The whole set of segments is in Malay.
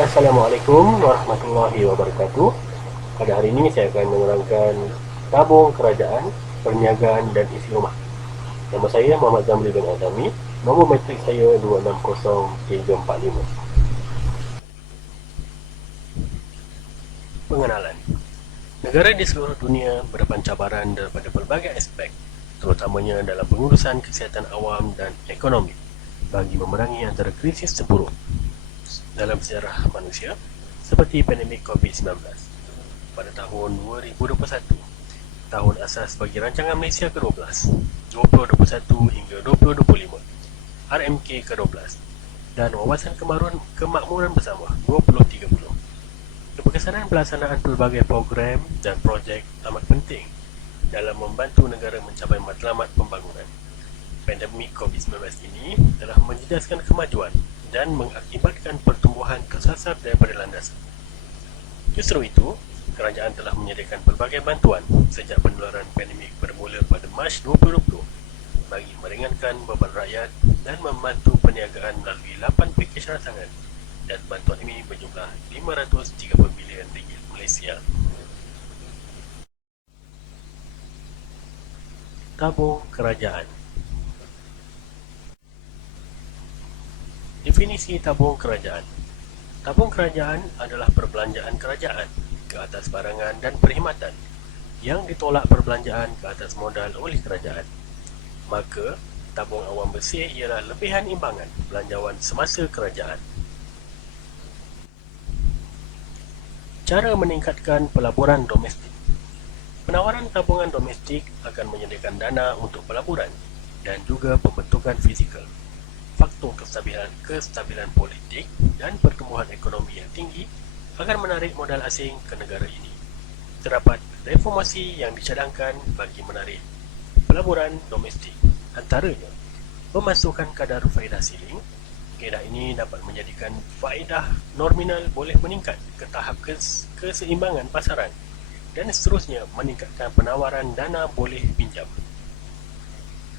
Assalamualaikum warahmatullahi wabarakatuh. Pada hari ini saya akan menerangkan tabung kerajaan, perniagaan dan isi rumah. Nama saya Muhammad Zamri bin Adami. Nombor matrik saya 260345. Pengenalan. Negara di seluruh dunia berdepan cabaran daripada pelbagai aspek, terutamanya dalam pengurusan kesihatan awam dan ekonomi bagi memerangi antara krisis terburuk dalam sejarah manusia seperti pandemik COVID-19 pada tahun 2021, tahun asas bagi rancangan Malaysia ke-12, 2021 hingga 2025, RMK ke-12 dan wawasan kemakmuran bersama 2030. Keberkesanan pelaksanaan pelbagai program dan projek amat penting dalam membantu negara mencapai matlamat pembangunan. Pandemik COVID-19 ini telah menjejaskan kemajuan dan mengakibatkan pertumbuhan kesasar daripada landasan. Justru itu, kerajaan telah menyediakan pelbagai bantuan sejak penularan pandemik bermula pada Mac 2020 bagi meringankan beban rakyat dan membantu perniagaan melalui 8 pakej rancangan, dan bantuan ini berjumlah 530 bilion ringgit Malaysia. Tabung kerajaan. Definisi tabung kerajaan. Tabung kerajaan adalah perbelanjaan kerajaan ke atas barangan dan perkhidmatan yang ditolak perbelanjaan ke atas modal oleh kerajaan. Maka, tabung awam bersih ialah lebihan imbangan belanjawan semasa kerajaan. Cara meningkatkan pelaburan domestik. Penawaran tabungan domestik akan menyediakan dana untuk pelaburan dan juga pembentukan fizikal. Faktor kestabilan politik dan pertumbuhan ekonomi yang tinggi akan menarik modal asing ke negara ini. Terdapat reformasi yang dicadangkan bagi menarik pelaburan domestik, antaranya memasukkan kadar faedah siling. Kaedah ini dapat menjadikan faedah nominal boleh meningkat ke tahap keseimbangan pasaran dan seterusnya meningkatkan penawaran dana boleh pinjam.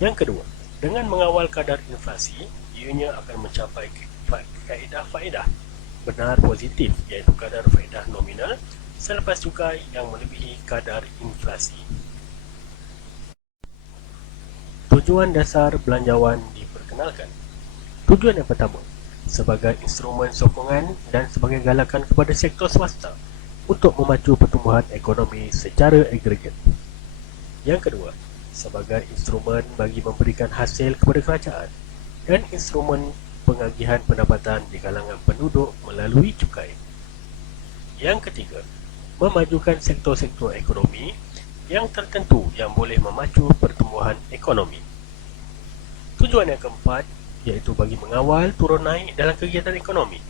Yang kedua, dengan mengawal kadar inflasi, ianya akan mencapai kaedah faedah benar positif, iaitu kadar faedah nominal selepas cukai yang melebihi kadar inflasi. Tujuan dasar belanjawan diperkenalkan. Tujuan yang pertama, sebagai instrumen sokongan dan sebagai galakan kepada sektor swasta untuk memacu pertumbuhan ekonomi secara agregat. Yang kedua, sebagai instrumen bagi memberikan hasil kepada kerajaan dan instrumen pengagihan pendapatan di kalangan penduduk melalui cukai. Yang ketiga, memajukan sektor-sektor ekonomi yang tertentu yang boleh memacu pertumbuhan ekonomi. Tujuan yang keempat, iaitu bagi mengawal turun naik dalam kegiatan ekonomi,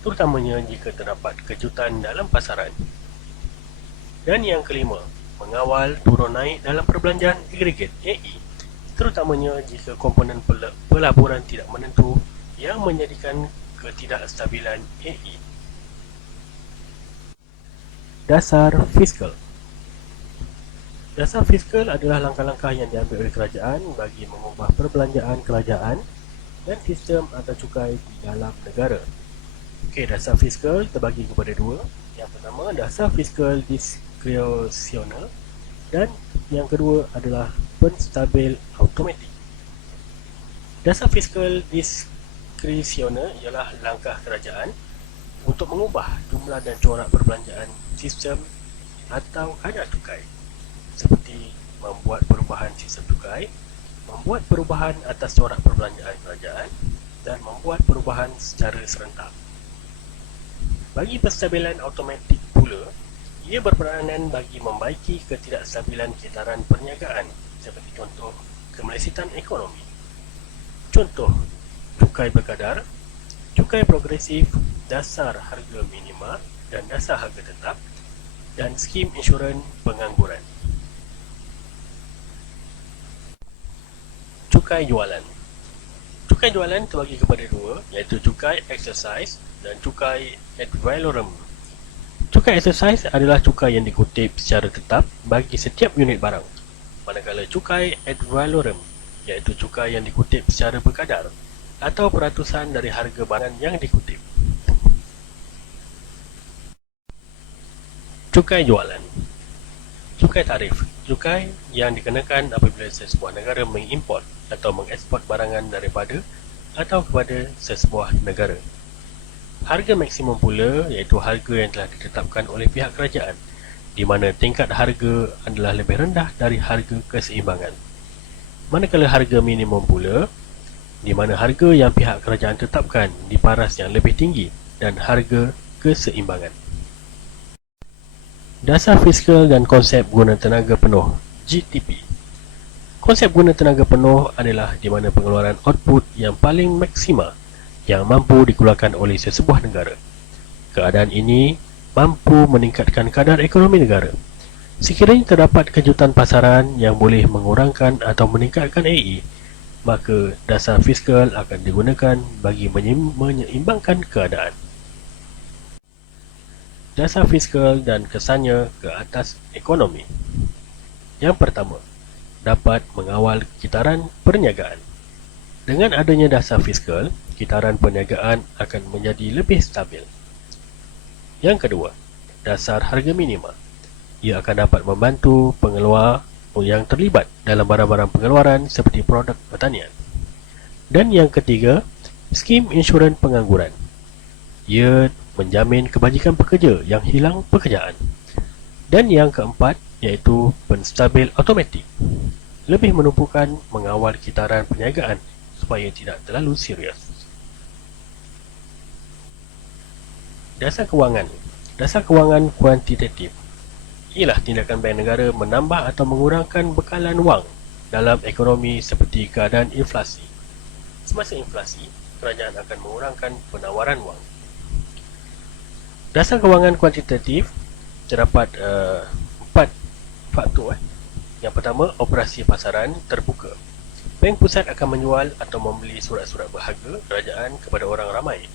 terutamanya jika terdapat kejutan dalam pasaran. Dan yang kelima, mengawal turun naik dalam perbelanjaan agregat AE, terutamanya jika komponen pelaburan tidak menentu yang menjadikan ketidakstabilan AE. Dasar fiskal. Dasar fiskal adalah langkah-langkah yang diambil oleh kerajaan bagi mengubah perbelanjaan kerajaan dan sistem atau cukai di dalam negara. Okey, dasar fiskal terbagi kepada dua. Yang pertama, dasar fiskal diskresional, dan yang kedua adalah penstabil automatik. Dasar fiskal diskresional ialah langkah kerajaan untuk mengubah jumlah dan corak perbelanjaan sistem atau kadar cukai, seperti membuat perubahan sistem cukai, membuat perubahan atas corak perbelanjaan kerajaan dan membuat perubahan secara serentak. Bagi penstabilan automatik pula, ia berperanan bagi membaiki ketidakstabilan kitaran perniagaan, seperti contoh kemelesitan ekonomi. Contoh, cukai berkadar, cukai progresif, dasar harga minima dan dasar harga tetap, dan skim insurans pengangguran. Cukai jualan. Cukai jualan terbagi kepada dua, iaitu cukai exercise dan cukai ad valorem. Cukai exercise adalah cukai yang dikutip secara tetap bagi setiap unit barang, manakala cukai ad valorem iaitu cukai yang dikutip secara berkadar atau peratusan dari harga barang yang dikutip. Cukai jualan. Cukai tarif. Cukai yang dikenakan apabila sesebuah negara mengimport atau mengeksport barangan daripada atau kepada sesebuah negara. Harga maksimum pula iaitu harga yang telah ditetapkan oleh pihak kerajaan, di mana tingkat harga adalah lebih rendah dari harga keseimbangan. Manakala harga minimum pula, di mana harga yang pihak kerajaan tetapkan di paras yang lebih tinggi dan harga keseimbangan. Dasar fiskal dan konsep guna tenaga penuh (GTP). Konsep guna tenaga penuh adalah di mana pengeluaran output yang paling maksima yang mampu dikeluarkan oleh sesebuah negara. Keadaan ini mampu meningkatkan kadar ekonomi negara. Sekiranya terdapat kejutan pasaran yang boleh mengurangkan atau meningkatkan AE, maka dasar fiskal akan digunakan bagi menyeimbangkan keadaan. Dasar fiskal dan kesannya ke atas ekonomi. Yang pertama, dapat mengawal kitaran perniagaan. Dengan adanya dasar fiskal, kitaran perniagaan akan menjadi lebih stabil. Yang kedua, dasar harga minima. Ia akan dapat membantu pengeluar yang terlibat dalam barang-barang pengeluaran seperti produk pertanian. Dan yang ketiga, skim insurans pengangguran. Ia menjamin kebajikan pekerja yang hilang pekerjaan. Dan yang keempat, iaitu penstabil automatik. Lebih menumpukan mengawal kitaran perniagaan supaya tidak terlalu serius. Dasar kewangan. Dasar kewangan kuantitatif ialah tindakan bank negara menambah atau mengurangkan bekalan wang dalam ekonomi seperti keadaan inflasi. Semasa inflasi, kerajaan akan mengurangkan penawaran wang. Dasar kewangan kuantitatif terdapat 4 faktor. Yang pertama, operasi pasaran terbuka. Bank pusat akan menjual atau membeli surat-surat berharga kerajaan kepada orang ramai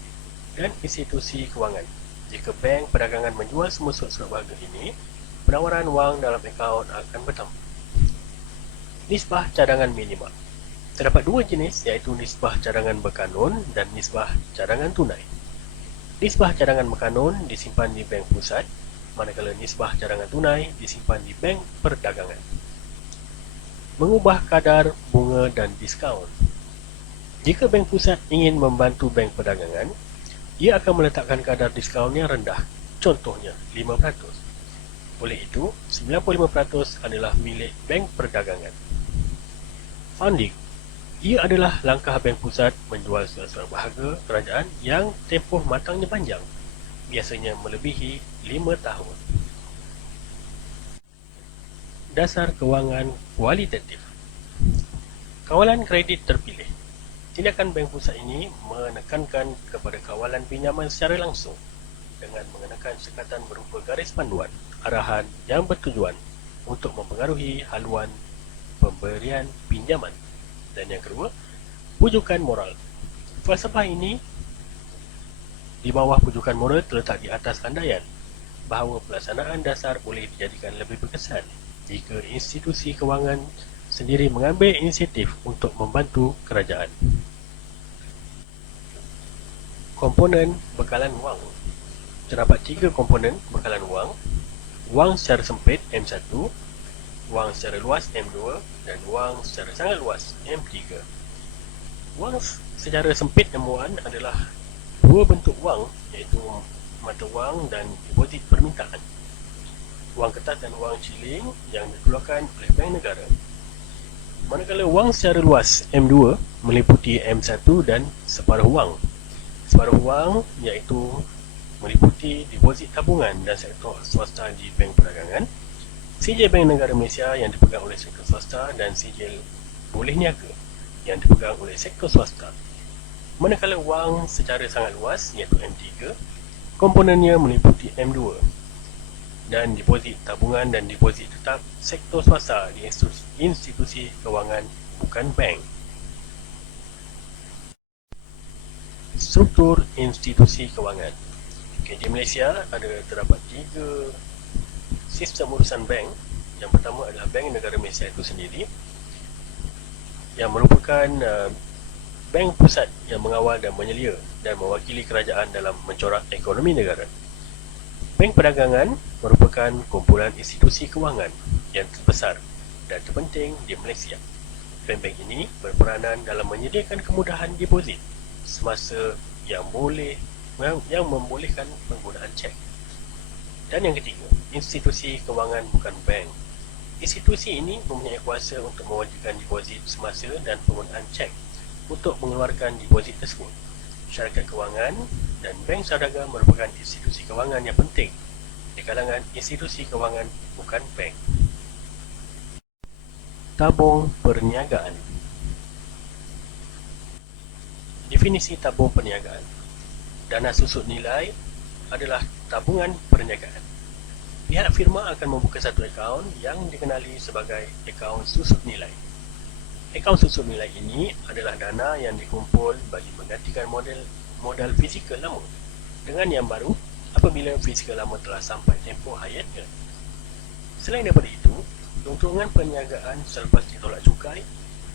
dan institusi kewangan. Jika bank perdagangan menjual semua surat-surat berharga ini, penawaran wang dalam akaun akan bertambah. Nisbah cadangan minima. Terdapat dua jenis, iaitu nisbah cadangan berkanun dan nisbah cadangan tunai. Nisbah cadangan berkanun disimpan di bank pusat, manakala nisbah cadangan tunai disimpan di bank perdagangan. Mengubah kadar bunga dan diskaun. Jika bank pusat ingin membantu bank perdagangan, ia akan meletakkan kadar diskaun yang rendah, contohnya 5%. Oleh itu, 95% adalah milik bank perdagangan. Funding. Ia adalah langkah bank pusat menjual surat-surat berharga kerajaan yang tempoh matangnya panjang, biasanya melebihi 5 tahun. Dasar kewangan kualitatif. Kawalan kredit terpilih. Tindakan bank pusat ini menekankan kepada kawalan pinjaman secara langsung dengan mengenakan sekatan berupa garis panduan, arahan yang bertujuan untuk mempengaruhi haluan pemberian pinjaman. Dan yang kedua, pujukan moral. Falsafah ini di bawah pujukan moral terletak di atas andaian bahawa pelaksanaan dasar boleh dijadikan lebih berkesan jika institusi kewangan sendiri mengambil inisiatif untuk membantu kerajaan. Komponen bekalan wang. Terdapat 3 komponen bekalan wang: wang secara sempit M1, wang secara luas M2 dan wang secara sangat luas M3. Wang secara sempit M1 adalah dua bentuk wang, iaitu mata wang dan deposit permintaan. Wang kertas dan wang ciling yang dikeluarkan oleh bank negara. Manakala wang secara luas M2 meliputi M1 dan separuh wang. Separuh wang iaitu meliputi deposit tabungan dan sektor swasta di bank perdagangan, sijil Bank Negara Malaysia yang dipegang oleh sektor swasta dan sijil boleh niaga yang dipegang oleh sektor swasta. Manakala wang secara sangat luas iaitu M3, komponennya meliputi M2 dan deposit tabungan dan deposit tetap sektor swasta di institusi kewangan bukan bank. Struktur institusi kewangan. Di Malaysia terdapat 3 sistem urusan bank. Yang pertama adalah Bank Negara Malaysia itu sendiri, yang merupakan bank pusat yang mengawal dan menyelia dan mewakili kerajaan dalam mencorak ekonomi negara. Bank Perdagangan merupakan kumpulan institusi kewangan yang terbesar dan terpenting di Malaysia. Bank-bank ini berperanan dalam menyediakan kemudahan deposit semasa yang membolehkan penggunaan cek. Dan yang ketiga, institusi kewangan bukan bank. Institusi ini mempunyai kuasa untuk mewajibkan deposit semasa dan penggunaan cek untuk mengeluarkan deposit tersebut. Syarikat kewangan dan bank saudagar merupakan institusi kewangan yang penting di kalangan institusi kewangan bukan bank. Tabung perniagaan. Definisi tabung perniagaan. Dana susut nilai adalah tabungan perniagaan. Pihak firma akan membuka satu akaun yang dikenali sebagai akaun susut nilai. Akaun susut nilai ini adalah dana yang dikumpul bagi menggantikan modal fizikal lama dengan yang baru apabila fizikal lama telah sampai tempoh hayatnya. Selain daripada itu, keuntungan perniagaan selepas ditolak cukai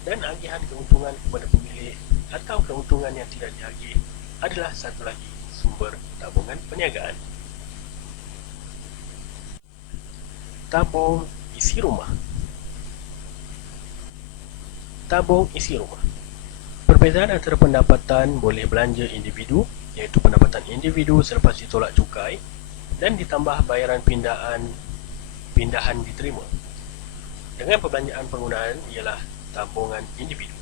dan agihan keuntungan kepada pemilik atau keuntungan yang tidak diagih adalah satu lagi sumber tabungan perniagaan. Tabung isi rumah. Tabung isi rumah. Perbezaan antara pendapatan boleh belanja individu, iaitu pendapatan individu selepas ditolak cukai, dan ditambah bayaran pindahan diterima. Dengan perbelanjaan penggunaan ialah tabungan individu.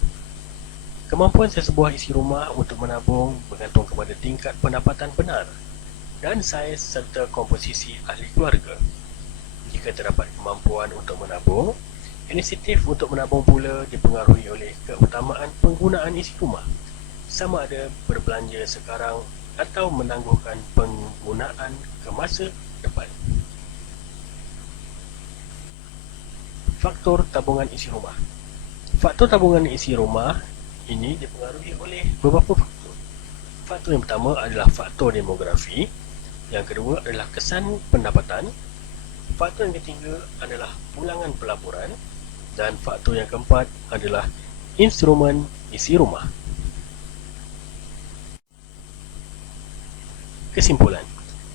Kemampuan sesebuah isi rumah untuk menabung bergantung kepada tingkat pendapatan benar dan saiz serta komposisi ahli keluarga. Jika terdapat kemampuan untuk menabung, inisiatif untuk menabung pula dipengaruhi oleh keutamaan penggunaan isi rumah, sama ada berbelanja sekarang atau menangguhkan penggunaan ke masa depan. Faktor tabungan isi rumah. Faktor tabungan isi rumah ini dipengaruhi oleh beberapa faktor. Faktor yang pertama adalah faktor demografi, yang kedua adalah kesan pendapatan, faktor yang ketiga adalah pulangan pelaburan, dan faktor yang keempat adalah instrumen isi rumah. Kesimpulan.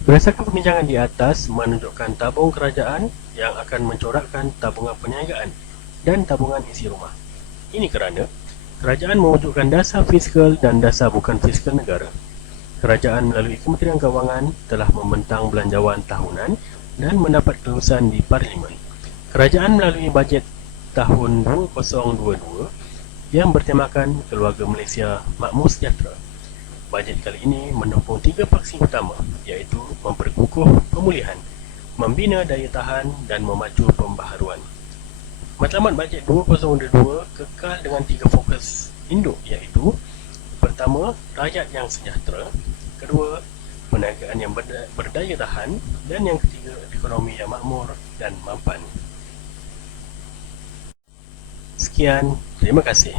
Berdasarkan perbincangan di atas menunjukkan tabung kerajaan yang akan mencorakkan tabungan perniagaan dan tabungan isi rumah. Ini kerana kerajaan mewujudkan dasar fiskal dan dasar bukan fiskal negara. Kerajaan melalui Kementerian Kewangan telah membentang belanjawan tahunan dan mendapat kelulusan di Parlimen. Kerajaan melalui bajet tahun 2022 yang bertemakan Keluarga Malaysia Makmur Sejahtera. Bajet kali ini mendukung 3 paksi utama, iaitu memperkukuh pemulihan, membina daya tahan dan memacu pembaharuan. Matlamat bajet 2022 kekal dengan 3 fokus induk, iaitu pertama, rakyat yang sejahtera, kedua, perniagaan yang berdaya tahan, dan yang ketiga, ekonomi yang makmur dan mampan. Sekian, terima kasih.